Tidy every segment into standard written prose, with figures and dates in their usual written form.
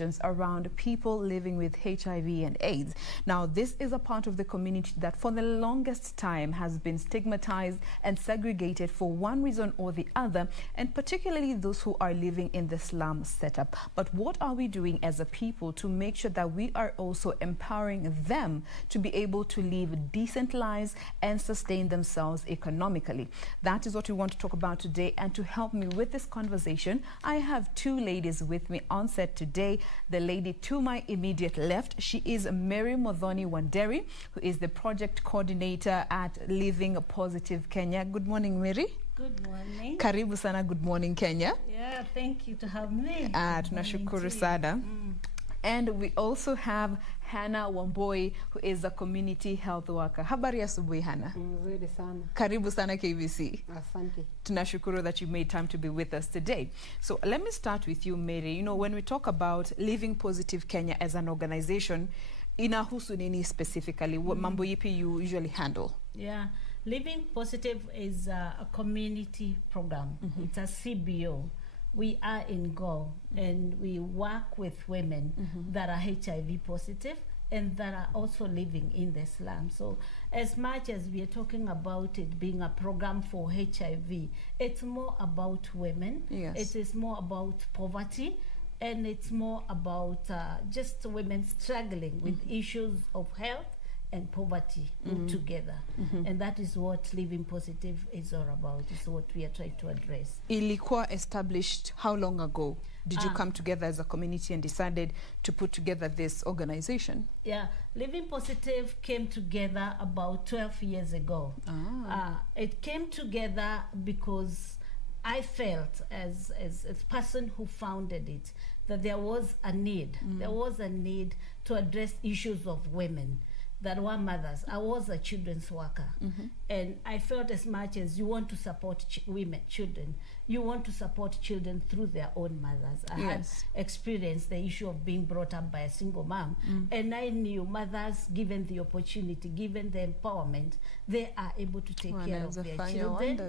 conversations around people living with HIV and AIDS. Now, this is a part of the community that for the longest time has been stigmatized and segregated for one reason or the other, and particularly those who are living in the slum setup. But what are we doing as a people to make sure that we are also empowering them to be able to live decent lives and sustain themselves economically? That is what we want to talk about today, and to help me with this conversation, I have two ladies with me on set today. The lady to my immediate left, she is MUTHONI WANDERI, who is the project coordinator at Living Positive Kenya. Good morning, Mary. Good morning. Karibu sana Good Morning Kenya. Yeah, thank you to have me. Tunashukuru sana. And we also have Hannah WAMBUI, who is a community health worker. Habari asubuhi, Hannah. Mzuri sana. Karibu sana KBC. Asante. Tunashukuru that you made time to be with us today. So let me start with you, Mary. You know, when we talk about Living Positive Kenya as an organization, inahusu nini specifically? What mambo yipi you usually handle? Yeah, Living Positive is a community program. It's a CBO. We are in Go, and we work with women that are HIV positive and that are also living in the slum. So as much as we are talking about it being a program for HIV, it's more about women. Yes. It is more about poverty, and it's more about just women struggling with issues of health and poverty together. And that is what Living Positive is all about. It's what we are trying to address. Ilikuwa established how long ago? Did you come together as a community and decided to put together this organization? Yeah, Living Positive came together about 12 years ago. It came together because I felt as a person who founded it that there was a need. There was a need to address issues of women that were mothers. I was a children's worker, and I felt as much as you want to support children, you want to support children through their own mothers. I had experienced the issue of being brought up by a single mom, and I knew mothers, given the opportunity, given the empowerment, they are able to take care of their children.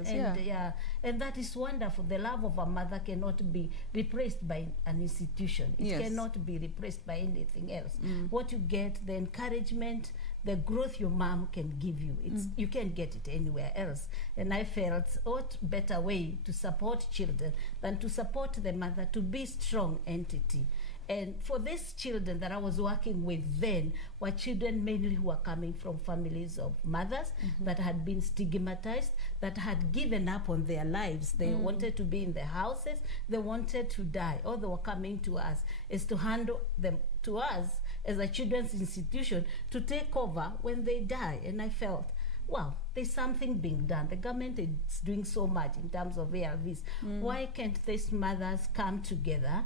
And that is wonderful. The love of a mother cannot be replaced by an institution. It cannot be replaced by anything else. What you get, the encouragement, the growth your mom can give you, you can't get it anywhere else. And I felt what better way to support children than to support the mother to be strong entity. And for these children that I was working with then were children mainly who were coming from families of mothers that had been stigmatized, that had given up on their lives. They wanted to be in their houses, they wanted to die. All they were coming to us is to handle them to us as a children's institution to take over when they die. And I felt, wow, there's something being done. The government is doing so much in terms of ARVs. Why can't these mothers come together,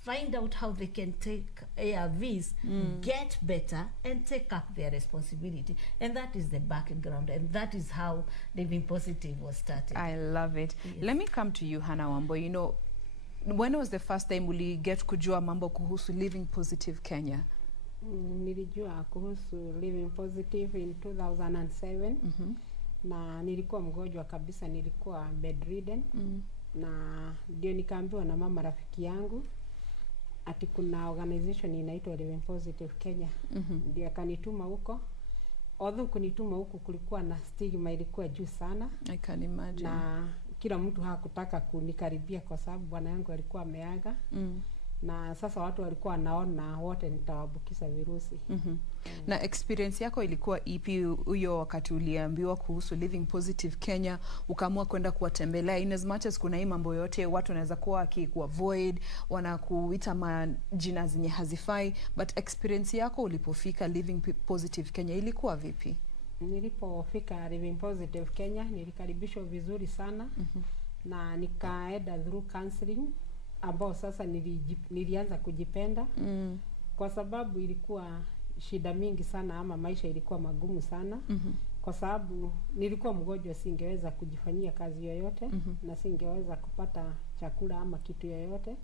find out how they can take ARVs, get better, and take up their responsibility? And that is the background, and that is how Living Positive was started. I love it. Yes. Let me come to you, Hannah WAMBUI. You know, when was the first time uli get kujua mambo kuhusu Living Positive Kenya? Nilijua kuhusu Living Positive in 2007. Na nilikuwa mgonjwa kabisa, nilikuwa bedridden. Na ndio nikaambiwa na mama rafiki yangu ati kuna organization inaitwa Living Positive Kenya. Ndio akanituma huko. Although kunituma huko kulikuwa na stigma, ilikuwa juu sana. I can imagine. Na kila mtu hakutaka kunikaribia kwa sababu bwana yangu alikuwa ameaga. Na sasa watu walikuwa wanaona wote nitawabukiza virusi. Na experience yako ilikuwa ipi huyo wakati uliambiwa kuhusu Living Positive Kenya, ukaamua kwenda kuwatembelea? In as much as kuna hii mambo yote watu wanaweza kuwa wakikuavoid, wanakuita majina zenye hazifai, but experience yako ulipofika Living Positive Kenya ilikuwa vipi? Nilipofika Living Positive Kenya nilikaribishwa vizuri sana. Na nikaenda through counseling ambao sasa nilianza kujipenda. Kwa sababu ilikuwa shida mingi sana, ama maisha ilikuwa magumu sana. Kwa sababu nilikuwa mgonjwa, singeweza kujifanyia kazi yoyote. Na singeweza kupata chakula ama kitu yoyote.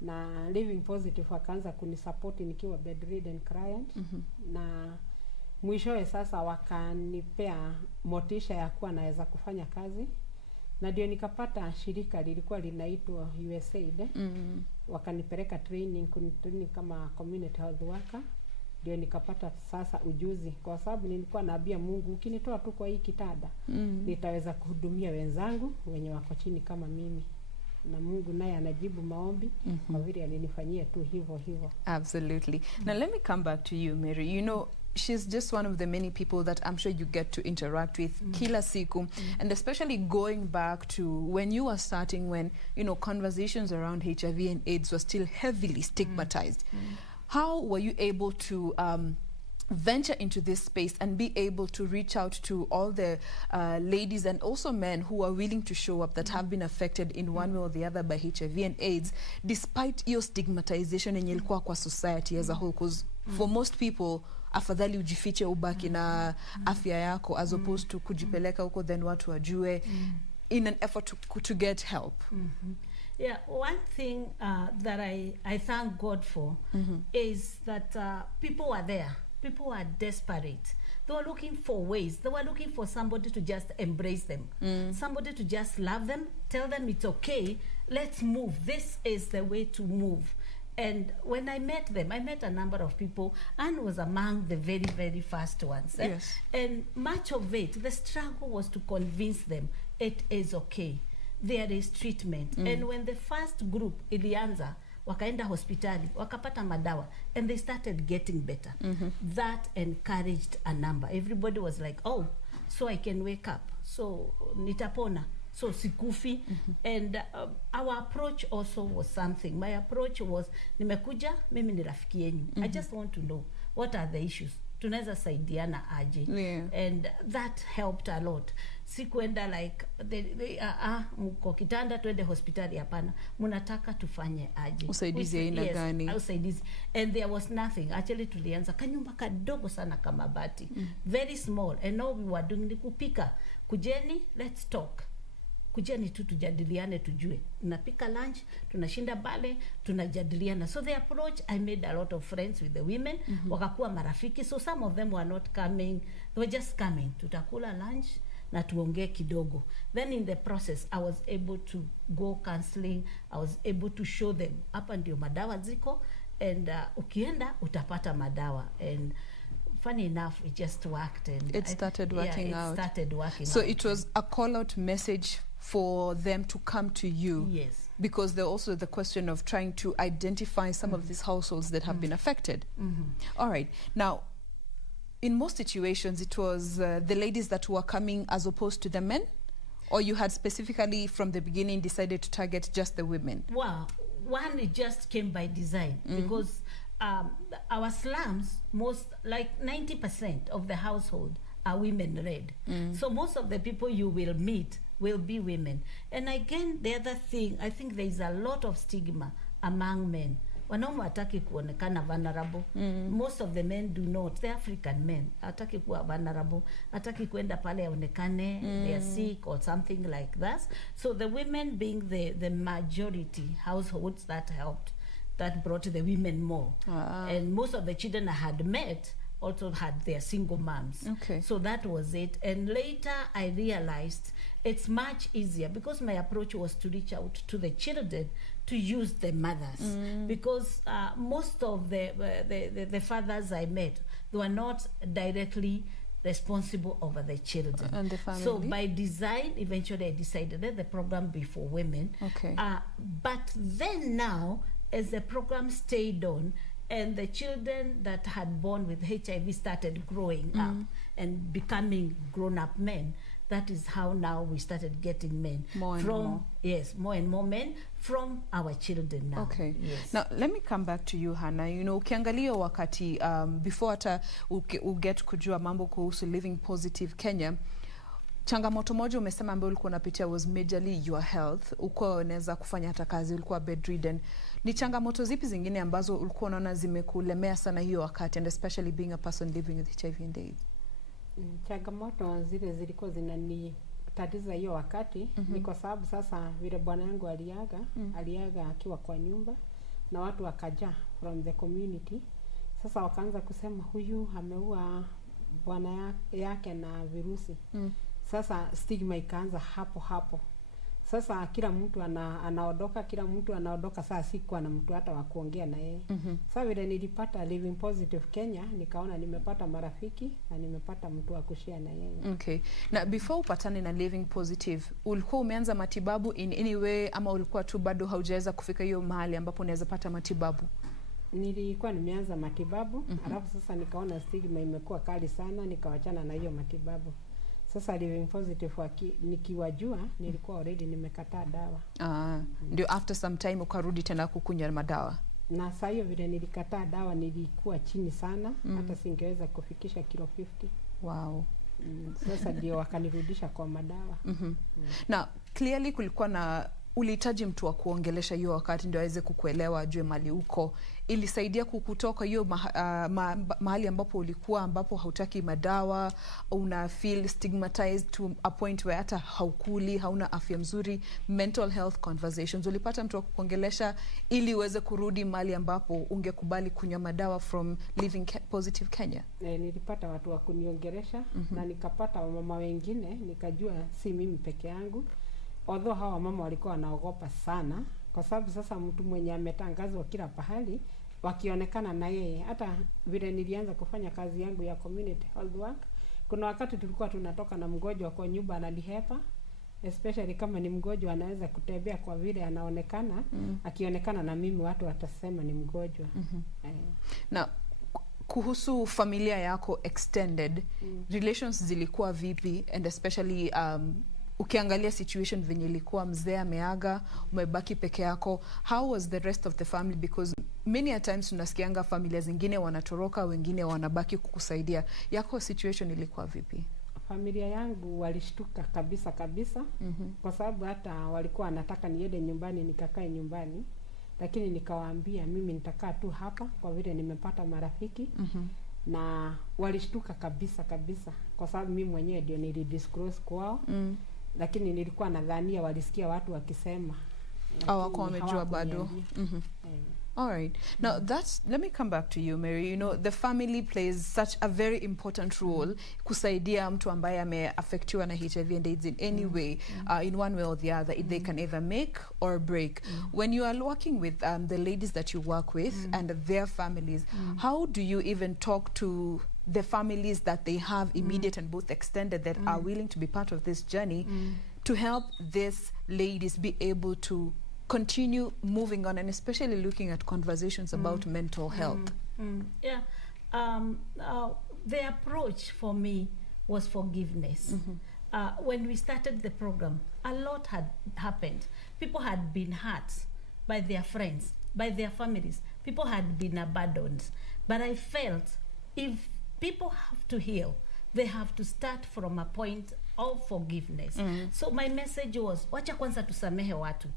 Na Living Positive wakaanza kunisupport nikiwa bedridden client. Na mwishowe sasa wakanipea motisha ya kuwa naweza kufanya kazi. Na ndio nikapata shirika lilikuwa linaitwa USAID. Wakanipeleka training kama community health worker. Ndio nikapata sasa ujuzi, kwa sababu nilikuwa naambia Mungu, ukinitoa tu kwa hii kitanda nitaweza kuhudumia wenzangu wenye wako chini kama mimi. Na Mungu naye anajibu maombi kwa vile alinifanyia tu hivyo. Absolutely. Now let me come back to you, Mary. You know, she's just one of the many people that I'm sure you get to interact with kila siku, and especially going back to when you were starting, when, you know, conversations around HIV and AIDS were still heavily stigmatized. How were you able to venture into this space and be able to reach out to all the ladies and also men who are willing to show up that have been affected in one way or the other by HIV and AIDS, despite your stigmatization yenye ilikuwa kwa society as a whole? Because for most people, afadhali ujifiche ubaki na afya yako as opposed to kujipeleka huko then watu wajue in an effort to get help. Yeah, one thing that I thank God for is that people were there. People were desperate. They were looking for ways. They were looking for somebody to just embrace them. Somebody to just love them, tell them it's okay, let's move. This is the way to move. And when I met them, I met a number of people. Anne was among the very, very first ones. Yes. And much of it, the struggle was to convince them it is okay. There is treatment. And when the first group, ilianza, wakaenda hospitali, wakapata madawa, and they started getting better. That encouraged a number. Everybody was like, oh, so I can wake up. So nitapona. So sikufi. And our approach also was something. My approach was, nimekuja, mimi ni rafiki yenyu. I just want to know, what are the issues? Tunaweza saidiana aje. And that helped a lot. Sikuenda like, mko kitanda twende hospitali, hapana. Munataka tufanye aje. Usaidizi aina gani? Usaidizi. And there was nothing. Actually tulianza kanyumba kadogo sana kama bati. Very small. And now we were doing kupika. Kujeni, let's talk. Kujeni tu tujadiliane tujue. Tunapika lunch, tunashinda bale, tunajadiliana. So the approach, I made a lot of friends with the women. Wakakuwa marafiki. So some of them were not coming. They were just coming. Tutakula lunch na tuongee kidogo. Then in the process, I was able to go counseling. I was able to show them, hapa ndio madawa ziko, and ukienda utapata madawa. And funny enough, it just worked. And it started working out. It started working so out. it was a call-out message for them to come to you. Yes. Because there also the question of trying to identify some of these households that have been affected. All right. Now, in most situations, it was the ladies that were coming as opposed to the men? Or you had specifically from the beginning decided to target just the women? Well, one, it just came by design. Because our slums, most, like 90% of the household are women-led. So most of the people you will meet will be women. And again, the other thing, I think there is a lot of stigma among men. Wanaume hataki kuonekana vulnerable. Most of the men do not. The African men hataki kuwa vulnerable. Hataki kuenda pale aonekane they are sick or something like that. So the women being the majority households, that helped. That brought the women more. And most of the children I had met also had their single moms. Okay. So that was it. And later I realized it's much easier, because my approach was to reach out to the children, to use the mothers. Because most of the fathers I met, they were not directly responsible over the children. And the family. So by design, eventually I decided that the program be for women. Okay. But then now, as the program stayed on, and the children that had born with HIV started growing up and becoming grown-up men, that is how now we started getting men. More and more. Yes, more and more men from our children now. Okay. Yes. Now, let me come back to you, Hannah. You know, ukiangalia wakati, before hata uget kujua mambo kuhusu Living Positive Kenya, changamoto moja umesema ambayo ulikuwa unapitia was majorly your health. Ulikuwa unaweza kufanya hata kazi, ulikuwa bedridden. Ni changamoto zipi zingine ambazo ulikuwa unaona zimekulemea sana hiyo wakati, and especially being a person living with HIV and AIDS? Changamoto zile zilikuwa zinanitatiza hiyo wakati ni kwa sababu sasa vile bwana yangu aliaga akiwa kwa nyumba, na watu wakaja from the community. Sasa wakaanza kusema huyu ameua bwana yake na virusi. Sasa stigma ikaanza hapo. Sasa kila mtu anaondoka, saa sikuwa na mtu hata wa kuongea na yeye. Sasa vile nilipata Living Positive Kenya, nikaona nimepata marafiki na nimepata mtu wa kushare na yeye. Okay. Na before upatane na Living Positive, ulikuwa umeanza matibabu in any way ama ulikuwa tu bado haujaweza kufika hiyo mahali ambapo unaweza pata matibabu? Nilikuwa nimeanza matibabu, alafu sasa nikaona stigma imekuwa kali sana, nikawachana na hiyo matibabu. Sasa Living Positive nikiwajua, nilikuwa already nimekataa dawa. Ndio after some time ukarudi tena kukunywa madawa. Na saa hiyo vile nilikataa dawa nilikuwa chini sana, hata singeweza kufikisha kilo 50. Wow. Sasa ndio wakanirudisha kwa madawa. Na clearly kulikuwa na ulihitaji mtu wa kuongelesha hiyo wakati ndio aweze kukuelewa, ajue mali uko. Ilisaidia kukutoka hiyo mahali ambapo ulikuwa, ambapo hautaki madawa, una feel stigmatized to a point where hata haukuli, hauna afya mzuri, mental health conversations. Ulipata mtu wa kukuongelesha ili uweze kurudi mahali ambapo ungekubali kunywa madawa from Living Positive Kenya? Nilipata watu wa kuniongelesha na nikapata wamama wengine, nikajua si mimi peke yangu. Although hawa mama walikuwa wanaogopa sana, kwa sababu sasa mtu mwenye ametangazwa kila pahali wakionekana na yeye. Hata vile nilianza kufanya kazi yangu ya community health work, kuna wakati tulikuwa tunatoka na mgonjwa kwa nyumba analihepa, especially kama ni mgonjwa anaweza kutembea kwa vile anaonekana, akionekana na mimi watu watasema ni mgonjwa. Na kuhusu familia yako extended, relations zilikuwa vipi, and especially ukiangalia situation venye ilikuwa, mzee ameaga, umebaki peke yako, how was the rest of the family? Because many a times tunasikianga familia zingine wanatoroka, wengine wanabaki kukusaidia. Yako situation ilikuwa vipi? Familia yangu walishtuka kabisa, kwa sababu hata walikuwa wanataka niende nyumbani nikakae nyumbani, lakini nikawaambia mimi nitakaa tu hapa kwa vile nimepata marafiki. Na walishtuka kabisa, kwa sababu mimi mwenyewe ndio nilidisclose kwao. Lakini nilikuwa nadhania walisikia watu wakisema. Wako wamejua bado. All right. Now let me come back to you, Mary. You know, the family plays such a very important role kusaidia mtu ambaye ameaffectiwa na HIV and AIDS in any way, in one way or the other. They can either make or break. When you are working with the ladies that you work with and their families, how do you even talk to the families that they have, immediate and both extended, that are willing to be part of this journey to help these ladies be able to continue moving on, and especially looking at conversations about mental health? Yeah. The approach for me was forgiveness. When we started the program, a lot had happened. People had been hurt by their friends, by their families. People had been abandoned. But I felt if people have to heal, they have to start from a point of forgiveness. So my message was, wacha kwanza tusamehe watu.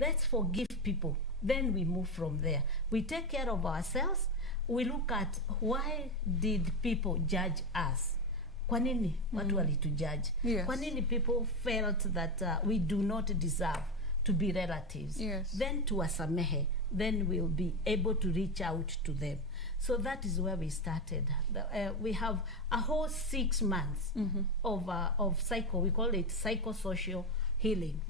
Let's forgive people. Then we move from there. We take care of ourselves. We look at why did people judge us? Kwa nini watu walitujudge? Yes. Kwa nini people felt that we do not deserve to be relatives? Yes. Then tuwasamehe. Then we'll be able to reach out to them. So that is where we started. We have a whole 6 months of we call it psychosocial healing.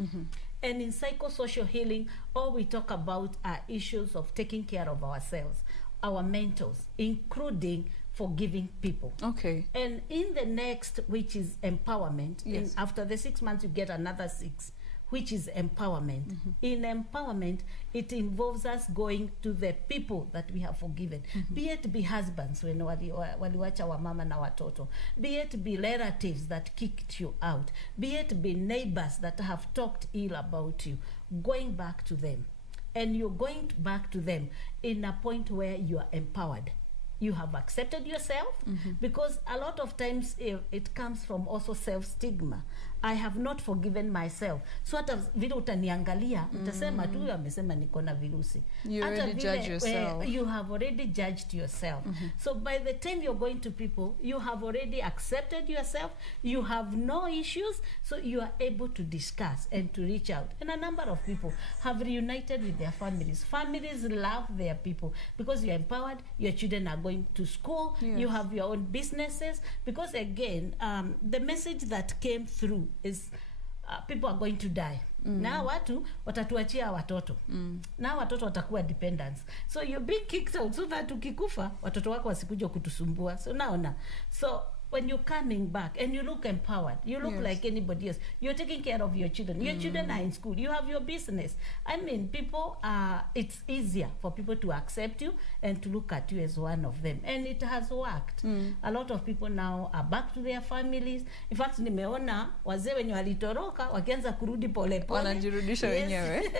And in psychosocial healing, all we talk about are issues of taking care of ourselves, our mentors, including forgiving people. Okay. And in the next, which is empowerment, Yes. after the 6 months, you get another 6, which is empowerment. In empowerment, it involves us going to the people that we have forgiven. Be it be husbands when waliwacha wa mama na watoto. Be it be relatives that kicked you out. Be it be neighbors that have talked ill about you. Going back to them. And you're going back to them in a point where you are empowered. You have accepted yourself, because a lot of times it comes from also self-stigma. I have not forgiven myself. So hata vile utaniangalia, utasema tu amesema niko na virusi. You already judge yourself. You have already judged yourself. So by the time you're going to people, you have already accepted yourself. You have no issues. So you are able to discuss and to reach out. And a number of people have reunited with their families. Families love their people because you're empowered. Your children are going to school. Yes. You have your own businesses. Because again, the message that came through is people are going to die. Na watu watatuachia watoto. Na watoto watakuwa dependents. So you're being kicked out so that ukikufa watoto wako wasikuja kutusumbua. So naona. So when you're coming back and you look empowered, you look like anybody else. You're taking care of your children. Your children are in school. You have your business. I mean, people are, it's easier for people to accept you and to look at you as one of them. And it has worked. A lot of people now are back to their families. In fact, nimeona wazee wenye walitoroka wakianza kurudi pole pole. Wanajirudisha wenyewe.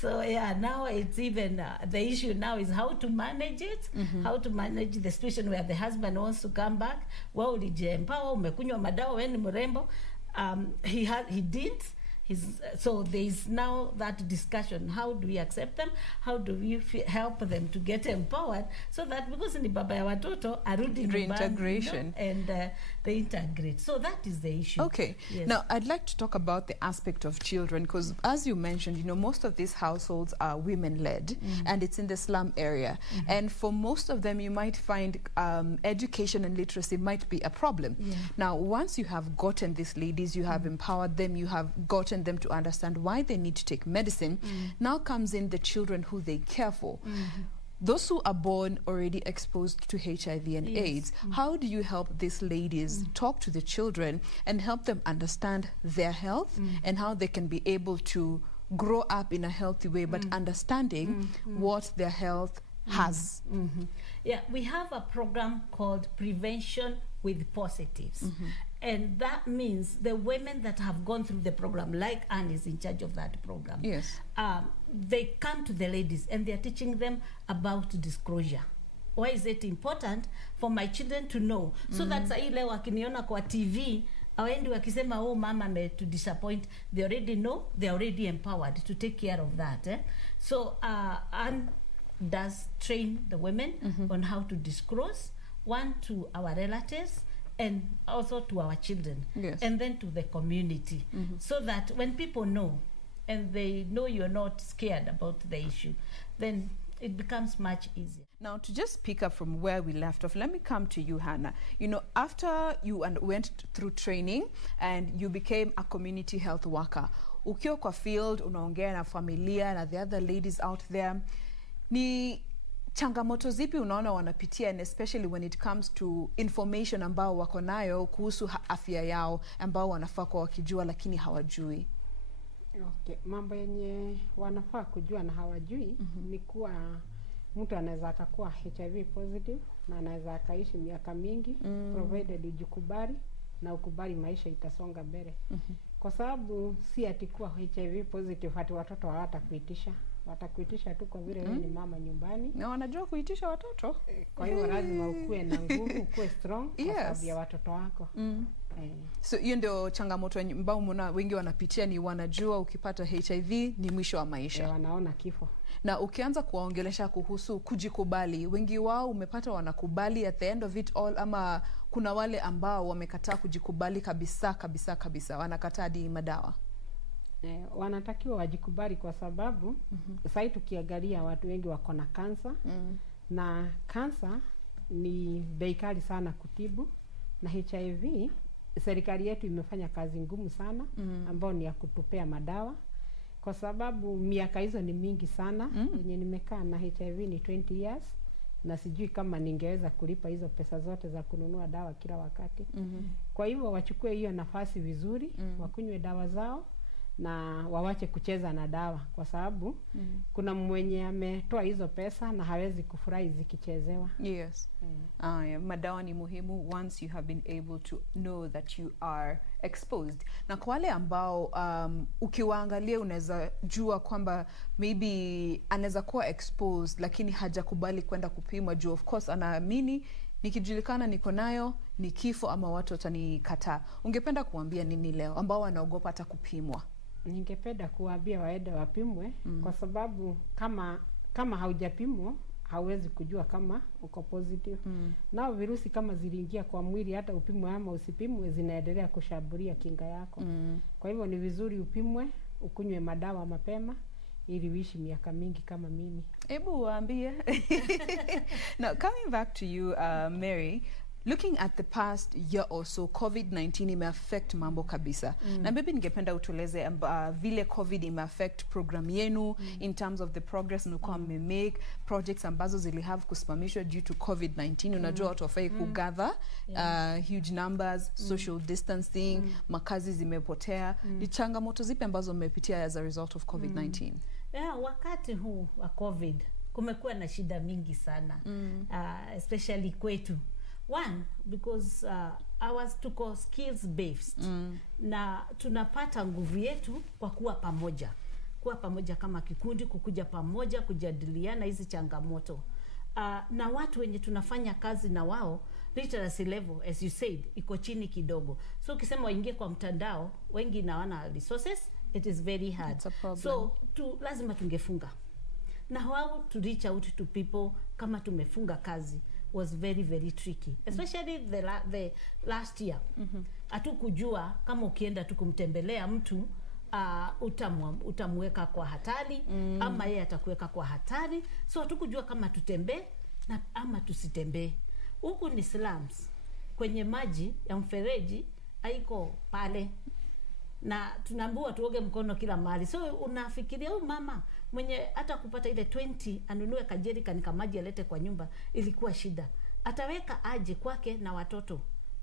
So yeah, now it's even, the issue now is how to manage it, how to manage the situation where the husband wants to come back. Well, ulijiempower, umekunywa madawa, wewe ni mrembo. He didn't. So there is now that discussion. How do we accept them? How do we help them to get empowered so that because ni baba ya watoto arudi reintegration and they integrate. So that is the issue. Okay. Yes. Now I'd like to talk about the aspect of children because as you mentioned, you know, most of these households are women-led and it's in the slum area. And for most of them, you might find education and literacy might be a problem. Now, once you have gotten these ladies, you have empowered them, you have gotten them to understand why they need to take medicine, now comes in the children who they care for. Those who are born already exposed to HIV and AIDS, how do you help these ladies talk to the children and help them understand their health and how they can be able to grow up in a healthy way, but understanding what their health has? Yeah, we have a program called Prevention with Positives. And that means the women that have gone through the program, like Anne is in charge of that program. Yes. They come to the ladies and they're teaching them about disclosure. Why is it important for my children to know? So that saa ile wakiniona kwa TV, awendi wakisema, oh, mama me to disappoint. They already know, they're already empowered to take care of that. So Anne does train the women on how to disclose, one to our relatives, and also to our children, and then to the community, so that when people know and they know you're not scared about the issue, then it becomes much easier. Now, to just pick up from where we left off, let me come to you, Hannah. You know, after you went through training and you became a community health worker, ukiwa kwa field, unaongea na familia na the other ladies out there, ni changamoto zipi unaona wanapitia, and especially when it comes to information ambao wako nayo kuhusu afya yao ambao wanafaa kwa wakijua lakini hawajui? Okay, mambo yenye wanafaa kujua na hawajui ni kuwa mtu anaweza akakuwa HIV positive na anaweza akaishi miaka mingi provided ujikubali na ukubali maisha itasonga mbele. Kwa sababu si atikuwa HIV positive hati watoto hawatakuitisha. Watakuitisha tu kwa vile wewe ni mama nyumbani. Na wanajua kuitisha watoto. Kwa hiyo lazima ukue na nguvu, ukue strong kwa sababu ya watoto wako. So hiyo ndio changamoto ambao mna wengi wanapitia, ni wanajua ukipata HIV ni mwisho wa maisha. Wanaona kifo. Na ukianza kuwaongelesha kuhusu kujikubali, wengi wao umepata wanakubali at the end of it all, ama kuna wale ambao wamekataa kujikubali kabisa, wanakataa hadi madawa? Wanatakiwa wajikubali kwa sababu sasa tukiangalia watu wengi wako na kansa na kansa ni bei kali sana kutibu, na HIV serikali yetu imefanya kazi ngumu sana ambao ni ya kutupea madawa, kwa sababu miaka hizo ni mingi sana. Yenye nimekaa na HIV ni 20 years na sijui kama ningeweza kulipa hizo pesa zote za kununua dawa kila wakati. Kwa hivyo wachukue hiyo nafasi vizuri, wakunywe dawa zao na wawache kucheza na dawa, kwa sababu kuna mwenye ametoa hizo pesa na hawezi kufurahi zikichezewa. Yes. Madawa ni muhimu once you have been able to know that you are exposed. Na kwa wale ambao ukiwaangalia unaweza jua kwamba maybe anaweza kuwa exposed lakini hajakubali kwenda kupimwa juu of course anaamini nikijulikana niko nayo ni kifo ama watu watanikataa. Ungependa kuambia nini leo ambao wanaogopa hata kupimwa? Ningependa kuambia waende wapimwe kwa sababu kama haujapimwa hauwezi kujua kama uko positive. Nao virusi kama ziliingia kwa mwili, hata upimwe ama usipimwe zinaendelea kushambulia kinga yako. Kwa hivyo ni vizuri upimwe, ukunywe madawa mapema ili uishi miaka mingi kama mimi. Hebu waambie. Now coming back to you, Mary, Looking at the past year or so, COVID-19 imeaffect mambo kabisa. Na maybe ningependa utueleze vile COVID imeaffect program yenu in terms of the progress mlikuwa mmemake, projects ambazo zili have kusimamishwa due to COVID-19. Unajua watu wafai kugather huge numbers, social distancing, makazi zimepotea. Ni changamoto zipi ambazo mmepitia as a result of COVID-19? Wakati huu wa COVID kumekuwa na shida mingi sana, especially kwetu. One, because ours tuko skills based, na tunapata nguvu yetu kwa kuwa pamoja kama kikundi, kukuja pamoja kujadiliana hizi changamoto, na watu wenye tunafanya kazi na wao literacy level, as you said, iko chini kidogo. So ukisema waingie kwa mtandao, wengi na wana resources, it is very hard. So lazima tungefunga, na how to reach out to people kama tumefunga kazi was very, very tricky, especially the last year. Hatukujua kama ukienda tu kumtembelea mtu utamweka kwa hatari, ama yeye atakuweka kwa hatari. So hatukujua kama tutembee na ama tusitembee. Huku ni slums, kwenye maji ya mfereji haiko pale, na tunaambiwa tuoge mkono kila mahali. So unafikiria huyu mama mwenye hata kupata ile 20 anunue kajerika nika maji alete kwa nyumba ilikuwa shida. Ataweka aje kwake na watoto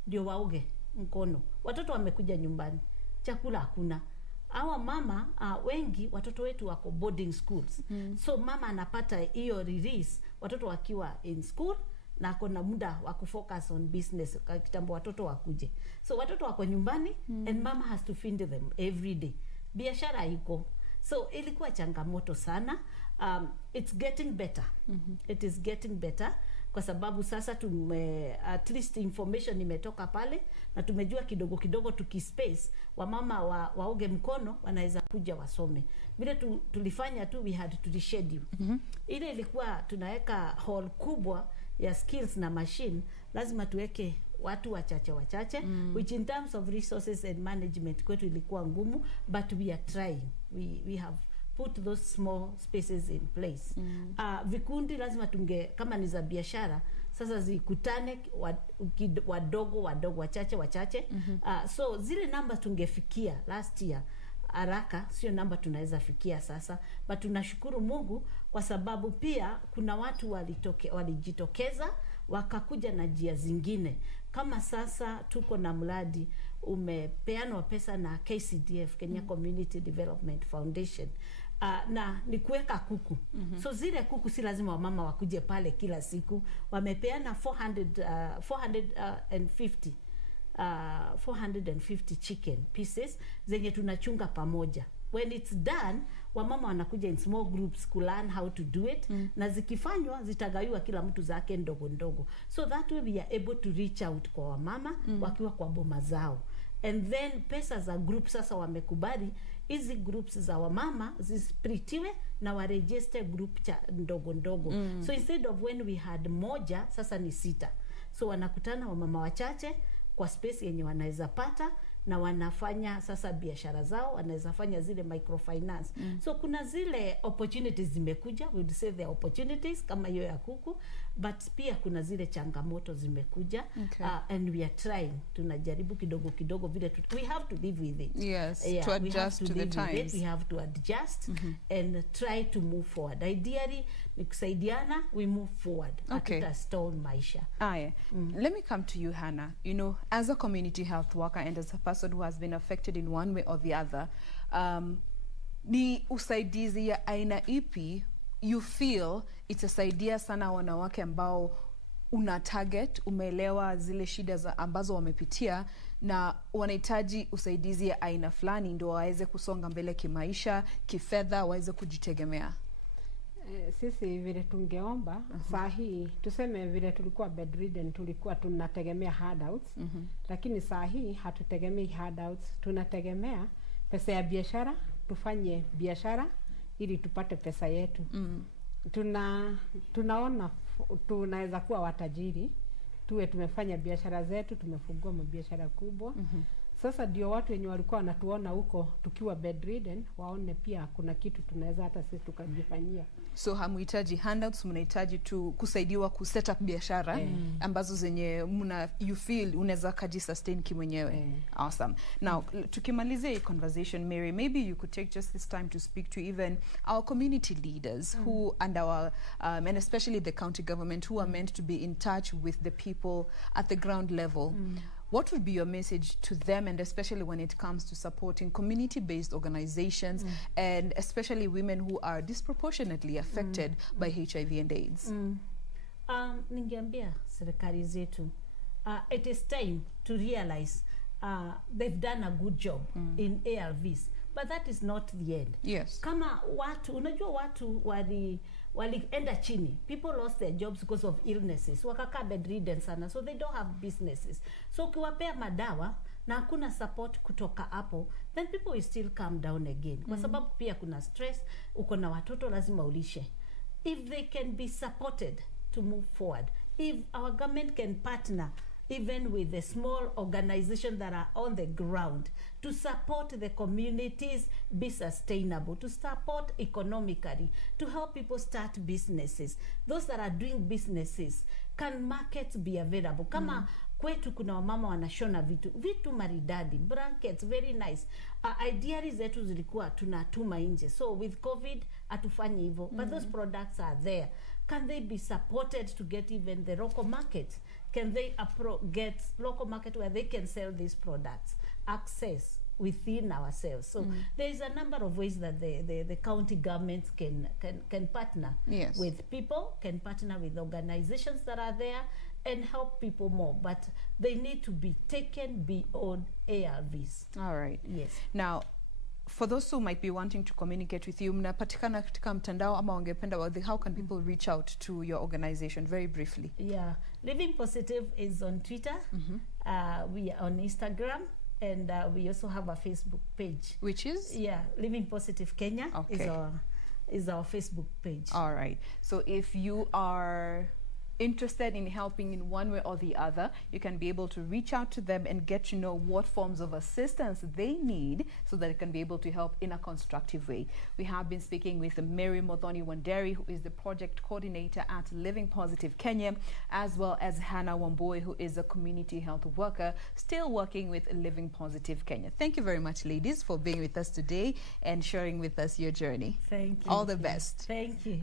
ndio waoge mkono? Watoto wamekuja nyumbani, chakula hakuna. Hawa mama wengi watoto wetu wako boarding schools. So mama anapata hiyo release watoto wakiwa in school, na kuna muda wa kufocus on business kitambo watoto wakuje. So watoto wako nyumbani and mama has to feed them every day. Biashara iko. So ilikuwa changamoto sana. It's getting better. It is getting better kwa sababu sasa at least information imetoka pale, na tumejua kidogo kidogo tukispace wamama waoge mkono wanaweza kuja wasome. Vile tulifanya tu, we had to reschedule. Ile ilikuwa tunaweka hall kubwa ya skills na machine, lazima tuweke watu wachache which in terms of resources and management kwetu ilikuwa ngumu, but we are trying. We have put those small spaces in place. Vikundi lazima kama ni za biashara sasa zikutane wadogo wachache. So zile namba tungefikia last year haraka sio namba tunaweza fikia sasa, but tunashukuru Mungu kwa sababu pia kuna watu walijitokeza wakakuja na njia zingine. Kama sasa tuko na mradi umepeanwa pesa na KCDF, Kenya Community Development Foundation, na ni kuweka kuku. So zile kuku si lazima wamama wakuje pale kila siku. Wamepeana 450 chicken pieces zenye tunachunga pamoja. When it's done, wamama wanakuja in small groups to learn how to do it, na zikifanywa zitagawiwa kila mtu zake ndogo. So that way we are able to reach out kwa wamama wakiwa kwa boma zao. And then pesa za group sasa wamekubali hizi groups za wamama zisplitiwe na waregister group ndogo. So instead of when we had moja, sasa ni 6. So wanakutana wamama wachache kwa space yenye wanaweza pata, na wanafanya sasa biashara zao, wanaweza fanya zile microfinance. So kuna zile opportunities zimekuja, we would say the opportunities kama hiyo ya kuku, but pia kuna zile changamoto zimekuja. And we are trying, tunajaribu kidogo vile we have to live with it. Yes, to adjust to the times. We have to adjust and try to move forward. Ideally, ni kusaidiana, we move forward. Hatuta stall maisha. Let me come to you, Hannah. You know, as a community health worker and as a person who has been affected in one way or the other, ni usaidizi ya aina ipi you feel itasaidia sana wanawake ambao una target, umeelewa zile shida ambazo wamepitia na wanahitaji usaidizi ya aina fulani ndio waweze kusonga mbele kimaisha, kifedha, waweze kujitegemea? Sisi vile tungeomba sahi, tuseme vile tulikuwa bedridden, tulikuwa tunategemea handouts, lakini sahi hatutegemei handouts, tunategemea pesa ya biashara, tufanye biashara ili tupate pesa yetu. Tunaona tunaweza kuwa watajiri tuwe tumefanya biashara zetu, tumefungua mabiashara kubwa. Sasa ndio watu wenye walikuwa wanatuona huko tukiwa bedridden waone pia kuna kitu tunaweza hata sisi tukajifanyia. So hamuhitaji handouts, mnahitaji tu kusaidiwa ku set up biashara ambazo zenye you feel unaweza kujisustain kimwenyewe. Awesome. Now tukimalizia hii conversation, Mary, maybe you could take just this time to speak to even our community leaders who and our and especially the county government who are meant to be in touch with the people at the ground level. What would be your message to them, and especially when it comes to supporting community-based organizations and especially women who are disproportionately affected by HIV and AIDS? Ningeambia serikali zetu, it is time to realize they've done a good job in ARVs, but that is not the end. Yes. Kama watu, unajua watu walienda chini. People lost their jobs because of illnesses. Wakakaa bedridden sana, so they don't have businesses. So ukiwapea madawa na hakuna support kutoka hapo, then people will still come down again. Kwa sababu pia kuna stress, uko na watoto lazima ulishe. If they can be supported to move forward, if our government can partner even with the small organizations that are on the ground to support the communities be sustainable, to support economically, to help people start businesses. Those that are doing businesses, can markets be available? Kama kwetu kuna wamama wanashona vitu maridadi, blankets, very nice. Ideally zetu zilikuwa tunatuma nje. So with COVID hatufanyi hivyo, but those products are there. Can they be supported to get even the local market? Can they get local market where they can sell these products? Access within ourselves. So there is a number of ways that the county governments can partner with people, can partner with organizations that are there and help people more. But they need to be taken beyond ARVs. All right. Yes. Now, for those who might be wanting to communicate with you, mnapatikana katika mtandao ama wangependa how can people reach out to your organization very briefly? Yeah, Living Positive is on Twitter. We are on Instagram, and we also have a Facebook page. Which is? Yeah, Living Positive Kenya is our Facebook page. All right. So if you are interested in helping in one way or the other, you can be able to reach out to them and get to know what forms of assistance they need so that it can be able to help in a constructive way. We have been speaking with Mary MUTHONI WANDERI, who is the project coordinator at Living Positive Kenya, as well as Hannah WAMBUI, who is a community health worker still working with Living Positive Kenya. Thank you very much, ladies, for being with us today and sharing with us your journey. Thank you. All the best. Thank you.